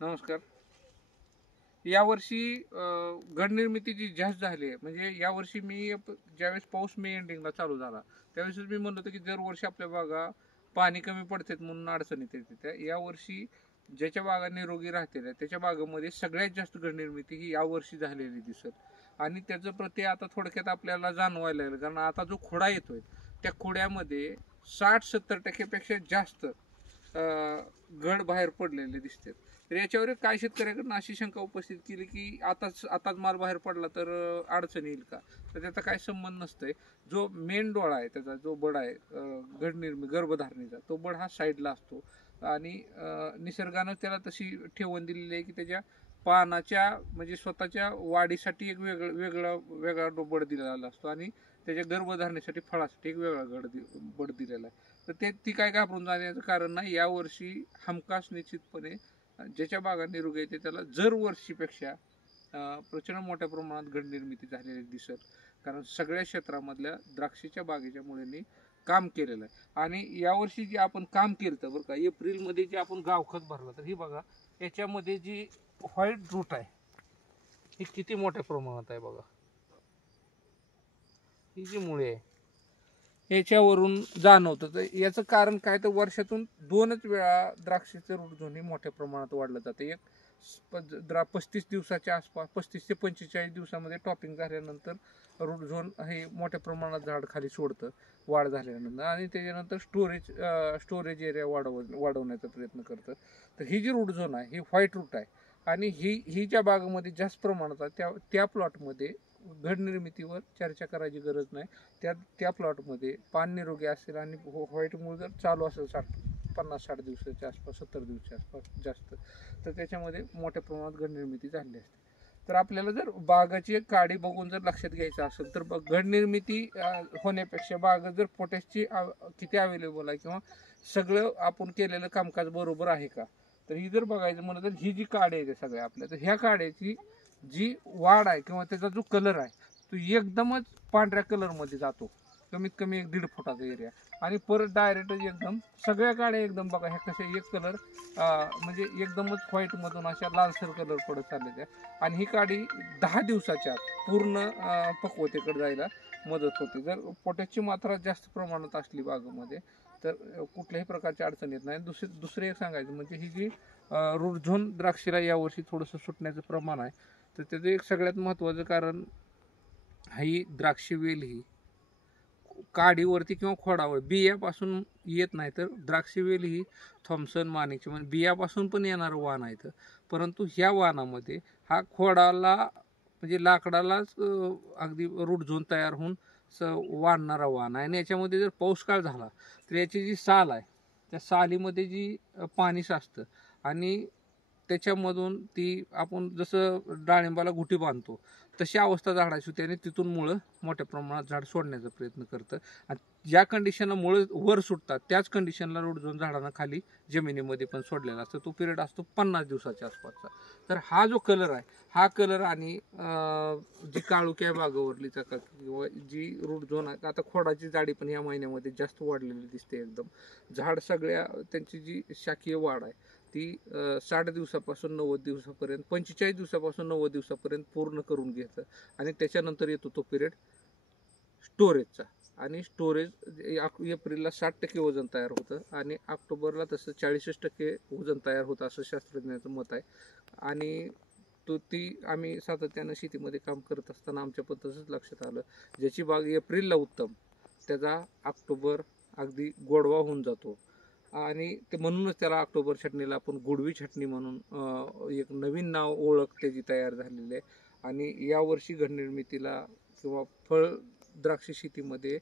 नमस्कार. यावर्षी घड निर्मिती जी जास्त झाली आहे, म्हणजे यावर्षी ज्यावेळेस पाऊस मे एंडिंगला चालू झाला त्यावेळेसच मी म्हणलं होतं की दरवर्षी आपल्या बागा पाणी कमी पडतात म्हणून अडचणीत येते. त्या यावर्षी ज्याच्या बागा निरोगी राहतील त्याच्या बागामध्ये सगळ्यात जास्त घड निर्मिती ही यावर्षी झालेली दिसत आणि त्याचं प्रत्यय आता थोडक्यात आपल्याला जाणवायला लागलं. कारण आता जो खोडा येतोय त्या खोड्यामध्ये 60-70% जास्त घड बाहेर पडलेले दिसतात. तर याच्यावर काय शेतकऱ्याकडून अशी शंका उपस्थित केली की आताच माल बाहेर पडला तर अडचण येईल का. तर त्याचा काय संबंध नसतोय. जो मेन डोळा आहे त्याचा जो बड आहे गर्भधारणेचा तो बड हा साईडला असतो आणि निसर्गानं त्याला तशी ठेवून दिलेली आहे की त्याच्या पानाच्या म्हणजे स्वतःच्या वाढीसाठी एक वेगळा बड दिलेला असतो आणि त्याच्या गर्भधारणेसाठी फळासाठी एक वेगळा बड दिलेला आहे. तर ती काय घाबरून जाण्याचं कारण नाही. यावर्षी हमखास निश्चितपणे ज्याच्या बागा निरोगी येते त्याला जर वर्षीपेक्षा प्रचंड मोठ्या प्रमाणात घड निर्मिती झालेली दिसत. कारण सगळ्या क्षेत्रामधल्या द्राक्षीच्या बागेच्या मुळांनी काम केलेलं आहे आणि यावर्षी जे आपण काम केलं तर बरं का, एप्रिलमध्ये जे आपण गावखत भरलं तर ही बघा याच्यामध्ये जी व्हाईट रूट आहे ही किती मोठ्या प्रमाणात आहे बघा. ही जी मुळे आहे याच्यावरून जाणवतं. तर याचं कारण काय तर वर्षातून 2च वेळा द्राक्षाचं रूट झोन हे मोठ्या प्रमाणात वाढलं जातं. एक 35 दिवसाच्या आसपास 35 ते 45 दिवसामध्ये टॉपिंग झाल्यानंतर रूट झोन हे मोठ्या प्रमाणात झाड खाली सोडतं वाढ झाल्यानंतर आणि त्याच्यानंतर स्टोरेज एरिया वाढवण्याचा प्रयत्न करतं. तर ही जी रूट झोन आहे ही व्हाईट रूट आहे आणि ही ज्या बागेमध्ये जास्त प्रमाणात आहे त्या प्लॉटमध्ये घड निर्मितीवर चर्चा करायची गरज नाही. त्या प्लॉटमध्ये पान निरोगी असेल आणि व्हाईट मूळ जर चालू असेल 50-60 दिवसाच्या आसपास 70 दिवसाच्या आसपास जास्त, तर त्याच्यामध्ये मोठ्या प्रमाणात घड निर्मिती झाली असते. तर आपल्याला जर बागाची काडी बघून जर लक्षात घ्यायचं असेल तर घड निर्मिती होण्यापेक्षा बाग जर पोटॅशची किती अवेलेबल आहे किंवा सगळं आपण केलेलं कामकाज बरोबर आहे का, तर ही जर बघायचं म्हणलं तर ही जी काडी आहे सगळ्या आपल्या, तर ह्या काड्याची जी वाढ आहे किंवा त्याचा जो कलर आहे तो एकदमच पांढऱ्या कलरमध्ये जातो. कमीत कमी 1-1.5 फुटाचा एरिया आणि परत डायरेक्ट एकदम सगळ्या काड्या एकदम बघा ह्या कशा एक कलर म्हणजे एकदमच व्हाईटमधून अशा लालसर कलर पडत चाललेल्या आणि ही काडी 10 दिवसाच्या पूर्ण पक्वतेकडे जायला मदत होते. जर पोटॅशची मात्रा जास्त प्रमाणात असली बागेमध्ये तर कुठल्याही प्रकारची अडचण येत नाही. दुसरं एक सांगायचं म्हणजे ही जी रूट झोन द्राक्षीला यावर्षी थोडंसं सुटण्याचं प्रमाण आहे. तर त्याचं एक सगळ्यात महत्त्वाचं कारण ही द्राक्षी वेल ही काडीवरती किंवा खोडावर बियापासून येत नाही. तर द्राक्षी वेल ही थॉम्सन मानेची म्हणजे बियापासून पण येणारं वाण आहे. परंतु ह्या वाणामध्ये हा खोडाला म्हणजे लाकडालाच अगदी रूट झोन तयार होऊन वाढणारा वाण आहे आणि याच्यामध्ये जर पाऊस काळ झाला तर याची जी साल आहे त्या सालीमध्ये जी पाणी साचतं आणि त्याच्यामधून ती आपण जसं डाळिंबाला गुठी बांधतो तशी अवस्था झाडाची होती आणि तिथून मुळं मोठ्या प्रमाणात झाड सोडण्याचा प्रयत्न करतं आणि ज्या कंडिशनला मुळं वर सुटतात त्याच कंडिशनला रूट झोन झाडांना खाली जमिनीमध्ये पण सोडलेला असतो. तो पिरियड असतो 50 दिवसाच्या आसपासचा. तर हा जो कलर आहे हा कलर आणि जी काळुक्या बागावरलीचा किंवा जी रूट झोन आहे आता खोडाची जाडी पण या महिन्यामध्ये जास्त वाढलेली दिसते. एकदम झाड सगळ्या त्यांची जी शाखीय वाढ आहे ती 60 दिवसापासून 90 दिवसापर्यंत 45 दिवसापासून 90 दिवसापर्यंत पूर्ण करून घेतं आणि त्याच्यानंतर येतो तो पिरियड स्टोरेजचा आणि स्टोरेज एप्रिलला 60% वजन तयार होतं आणि ऑक्टोबरला तसं 40% वजन तयार होतं असं शास्त्रज्ञाचं मत आहे. आणि ती आम्ही सातत्यानं शेतीमध्ये काम करत असताना आमच्या पण तसंच लक्षात आलं. ज्याची बाग एप्रिलला उत्तम त्याचा ऑक्टोबर अगदी गोडवा होऊन जातो आणि ते म्हणूनच त्याला ऑक्टोबर छटणीला आपण गुडवी छटणी म्हणून एक नवीन नाव ओळख त्याची तयार झालेली आहे. आणि यावर्षी घड निर्मितीला किंवा फळ द्राक्ष शेतीमध्ये